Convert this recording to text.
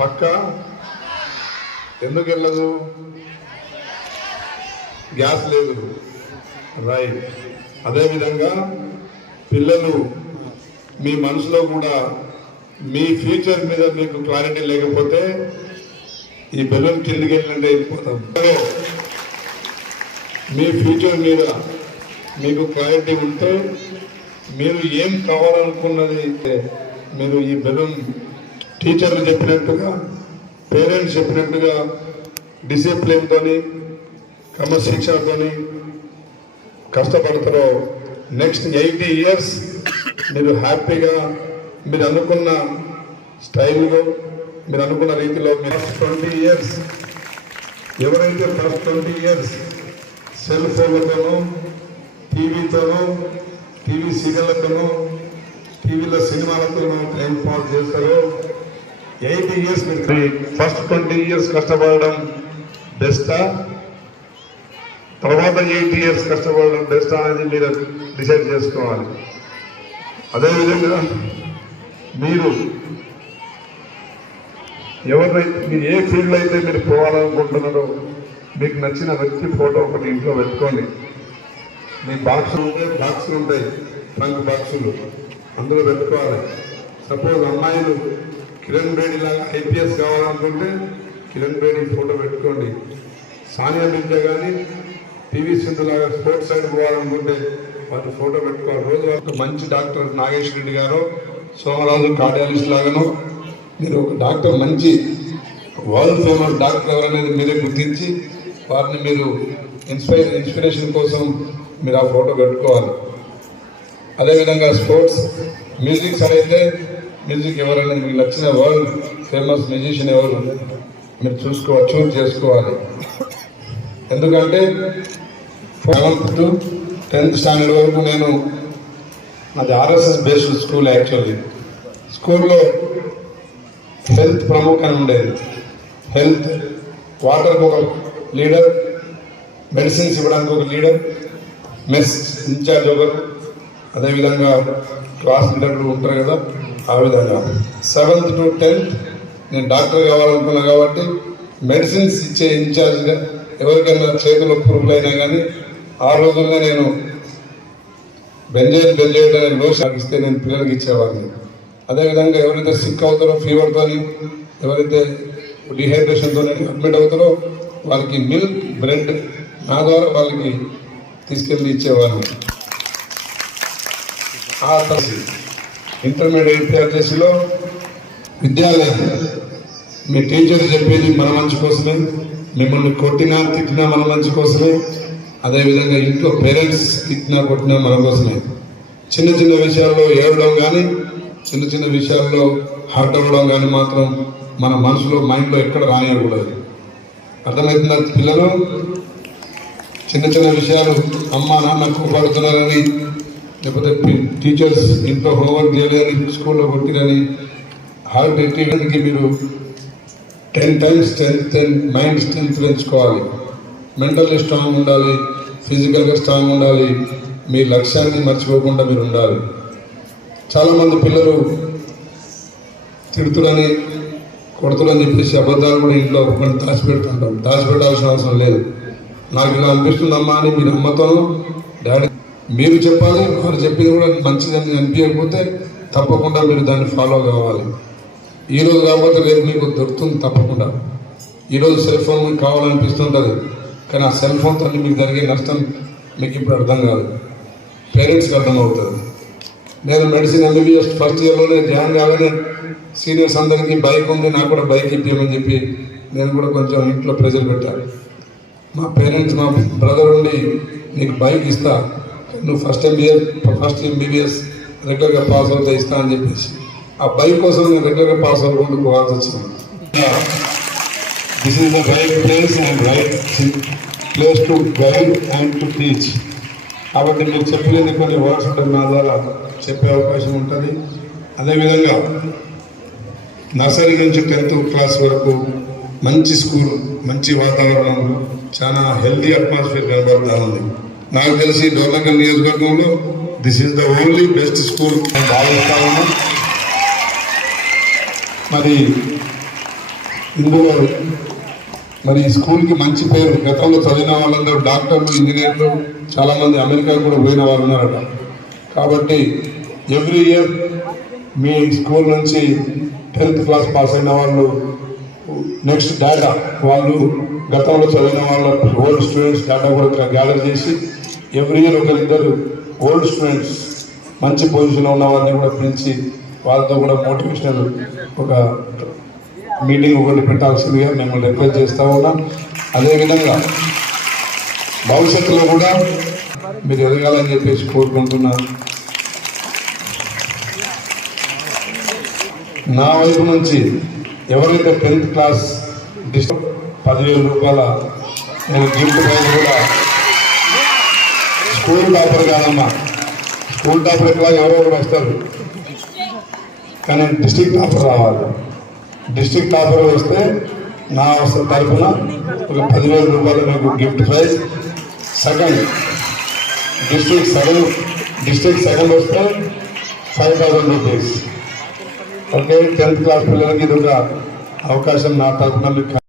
పక్క. ఎందుకు వెళ్ళదు? గ్యాస్ లేదు. రైట్. అదేవిధంగా పిల్లలు మీ మనసులో కూడా మీ ఫ్యూచర్ మీద మీకు క్లారిటీ లేకపోతే ఈ బెలూన్ కిందికి వెళ్ళినట్టే వెళ్ళిపోతాం. మీ ఫ్యూచర్ మీద మీకు క్లారిటీ ఉంటే మీరు ఏం కావాలనుకున్నది మీరు ఈ బెలూన్ టీచర్లు చెప్పినట్టుగా పేరెంట్స్ చెప్పినట్టుగా డిసిప్లిన్తోని క్రమశిక్షణతోని కష్టపడతారో నెక్స్ట్ ఎయిటీ ఇయర్స్ మీరు హ్యాపీగా మీరు అనుకున్న స్టైల్లో మీరు అనుకున్న రీతిలో మీరు ట్వంటీ ఇయర్స్ ఎవరైతే ఫస్ట్ ట్వంటీ ఇయర్స్ సెల్ ఫోన్లతోనూ టీవీతోనూ టీవీ సీరియళ్ళతోనూ టీవీలో సినిమాలతోనూ టైం పాస్ చేస్తారో ఎయిటీ ఇయర్స్ మీరు ఫస్ట్ ట్వంటీ ఇయర్స్ కష్టపడడం బెస్టా? తర్వాత ఎయిటీ ఇయర్స్ కష్టపడడం బెస్టా అనేది మీరు డిసైడ్ చేసుకోవాలి. అదేవిధంగా మీరు ఎవరినైతే మీరు ఏ ఫీల్డ్లో అయితే మీరు పోవాలనుకుంటున్నారో మీకు నచ్చిన వ్యక్తి ఫోటో ఒకటి ఇంట్లో పెట్టుకోండి. మీ బాక్సులు ఉంటే బాక్సులు ఉంటాయి. ట్రంక్ బాక్సులు. అందులో పెట్టుకోవాలి. సపోజ్ అమ్మాయిలు కిరణ్ బేడి లాగా ఐపీఎస్ కావాలనుకుంటే కిరణ్ బేడి ఫోటో పెట్టుకోండి. సానియా మిర్జా కానీ పివి సింధు లాగా స్పోర్ట్స్ సైడ్ పోవాలనుకుంటే వాళ్ళు ఫోటో పెట్టుకోవాలి. రోజు వరకు మంచి డాక్టర్ నాగేష్ రెడ్డి గారు సోమరాజు కార్డియాలజిస్ట్ లాగాను. మీరు ఒక డాక్టర్ మంచి వరల్డ్ ఫేమస్ డాక్టర్ ఎవరనేది మీరే గుర్తించి వారిని మీరు ఇన్స్పైర్ ఇన్స్పిరేషన్ కోసం మీరు ఆ ఫోటో పెట్టుకోవాలి అదేవిధంగా స్పోర్ట్స్ మ్యూజిక్ సైడ్ అయితే మ్యూజిక్ ఎవరైనా మీకు నచ్చిన వరల్డ్ ఫేమస్ మ్యూజిషియన్ ఎవరు మీరు చూసుకో చూస్ చేసుకోవాలి. ఎందుకంటే సెవెంత్ టు టెన్త్ స్టాండర్డ్ వరకు నేను నాది ఆర్ఎస్ఎస్ బేస్డ్ స్కూల్ యాక్చువల్లీ. స్కూల్లో హెల్త్ ప్రముఖ అని ఉండేది. హెల్త్ వాటర్కి ఒక లీడర్ మెడిసిన్స్ ఇవ్వడానికి ఒక లీడర్ మెస్ ఇన్ఛార్జ్ ఒకరు. అదేవిధంగా క్లాస్ లీడర్లు ఉంటారు కదా. ఆ విధంగా. సెవెంత్ టు టెన్త్ నేను డాక్టర్ కావాలనుకున్నా కాబట్టి మెడిసిన్స్ ఇచ్చే ఇన్ఛార్జ్గా ఎవరికైనా చేతులు పురుగులైనా కానీ ఆ రోజుల్లో నేను బెంజైల్ బెంజైల్ అనే లోషన్ ఇస్తే నేను పిల్లలకి ఇచ్చేవాడిని. అదేవిధంగా ఎవరైతే సిక్ అవుతారో ఫీవర్తో ఎవరైతే డిహైడ్రేషన్తో అడ్మిట్ అవుతారో వాళ్ళకి మిల్క్ బ్రెడ్ నా ద్వారా వాళ్ళకి తీసుకెళ్ళి ఇచ్చేవాడిని. ఆ తర్వాత ఇంటర్మీడియట్ విద్యార్థిలో విద్యాలయం. మీ టీచర్ చెప్పేది మన మంచి కోసమే మిమ్మల్ని కొట్టినా తిట్టినా మన మంచి కోసమే అదేవిధంగా ఇంట్లో పేరెంట్స్ తిట్టినా కొట్టినా మన కోసమే. చిన్న చిన్న విషయాల్లో ఏడవడం కానీ చిన్న చిన్న విషయాల్లో హర్ట్ అవ్వడం కానీ మాత్రం మన మనసులో మైండ్లో ఎక్కడ రానివ్వకూడదు. అర్థమవుతుందా పిల్లలు? చిన్న చిన్న విషయాలు అమ్మ నాన్న కోపడుతున్నారని లేకపోతే టీచర్స్ ఇంట్లో హోంవర్క్ చేయలేదని స్కూల్లో కొట్టిరని హార్ట్ ఎట్టేయడానికి మీరు ten times strength mind strength పెంచుకోవాలి. మెంటల్లీ స్ట్రాంగ్ ఉండాలి ఫిజికల్గా స్ట్రాంగ్ ఉండాలి మీ లక్ష్యాన్ని మర్చిపోకుండా మీరు ఉండాలి. చాలామంది పిల్లలు తిడుతుడని కొడుతుడని చెప్పేసి అబద్ధాలు కూడా ఇంట్లో ఒకరిని దాచిపెడుతుంటాం దాచిపెట్టాల్సిన అవసరం లేదు. నాకు ఇలా అనిపిస్తుందమ్మా అని మీరు అమ్మతోనూ డాడీ మీరు చెప్పాలి వారు చెప్పింది కూడా మంచిదని అనిపించకపోతే తప్పకుండా మీరు దాన్ని ఫాలో కావాలి. ఈరోజు కాకపోతే రేపు మీకు దొరుకుతుంది తప్పకుండా. ఈరోజు సెల్ ఫోన్ మీకు కావాలనిపిస్తుంటుంది కానీ ఆ సెల్ ఫోన్తో మీకు జరిగే నష్టం మీకు ఇప్పుడు అర్థం కాదు. పేరెంట్స్కి అర్థమవుతుంది. నేను మెడిసిన్ ఎంబీబీఎస్ ఫస్ట్ ఇయర్లోనే జాయిన్ కాగానే సీనియర్స్ అందరికీ బైక్ ఉంది నాకు కూడా బైక్ ఇప్పించమని చెప్పి నేను కూడా కొంచెం ఇంట్లో ప్రెజర్ పెట్టాను మా పేరెంట్స్ మా బ్రదర్ ఉండి నీకు బైక్ ఇస్తా. నువ్వు ఫస్ట్ ఎంబీఏ ఫస్ట్ ఎంబీబీఎస్ రెగ్యులర్గా పాస్ అవుతా ఇస్తా అని చెప్పేసి. ఆ బైక్ కోసం నేను రెగ్యులర్గా పాస్ అవ్వకుండా పోవాల్సి వచ్చింది. This is the right place and right place to guide and to teach కాబట్టి మీరు చెప్పలేని కొన్ని వర్డ్స్ ఉంటాయి నా ద్వారా చెప్పే అవకాశం ఉంటుంది. అదేవిధంగా నర్సరీ నుంచి టెన్త్ క్లాస్ వరకు మంచి స్కూల్ మంచి వాతావరణం చాలా హెల్దీ అట్మాస్ఫియర్ కనబడతా ఉంది నాకు తెలిసి డోర్నకల్ నియోజకవర్గంలో this is the only best school భావిస్తా ఉన్నాం మరి ఇందులో మరి ఈ స్కూల్కి మంచి పేరు గతంలో చదివిన వాళ్ళందరూ డాక్టర్లు ఇంజనీర్లు చాలామంది అమెరికా కూడా పోయిన వాళ్ళు ఉన్నారట. కాబట్టి ఎవ్రీ ఇయర్ మీ స్కూల్ నుంచి టెన్త్ క్లాస్ పాస్ అయిన వాళ్ళు నెక్స్ట్ డేటా వాళ్ళు గతంలో చదివిన వాళ్ళ ఓల్డ్ స్టూడెంట్స్ డేటా కూడా గ్యాదర్ చేసి ఎవ్రీ ఇయర్ ఒకరిద్దరు ఓల్డ్ స్టూడెంట్స్ మంచి పొజిషన్లో ఉన్న వారిని కూడా పిలిచి వాళ్ళతో కూడా మోటివేషనల్ ఒక మీటింగ్ ఒకటి పెట్టాల్సిందిగా మిమ్మల్ని రిక్వెస్ట్ చేస్తూ ఉన్నాం. అదేవిధంగా భవిష్యత్తులో కూడా మీరు ఎదగాలని చెప్పేసి కోరుకుంటున్నాను నా వైపు నుంచి ఎవరైతే టెన్త్ క్లాస్ డిస్టర్బ్ పదివేల రూపాయల నేను గిఫ్ట్ ప్రైజ్ కూడా స్కూల్ టాపర్ కాదమ్మా. స్కూల్ టాపర్ ఎట్లా ఎవరో కూడా వస్తారు కానీ డిస్టిక్ టాపర్ రావాలి. డిస్ట్రిక్ట్ టాపర్ వస్తే నా తరఫున ఒక పదివేల రూపాయలు మీకు gift prize second district second district second వస్తే five thousand rupees okay tenth class పిల్లలకి ఇది ఒక అవకాశం నా తరఫున మీకు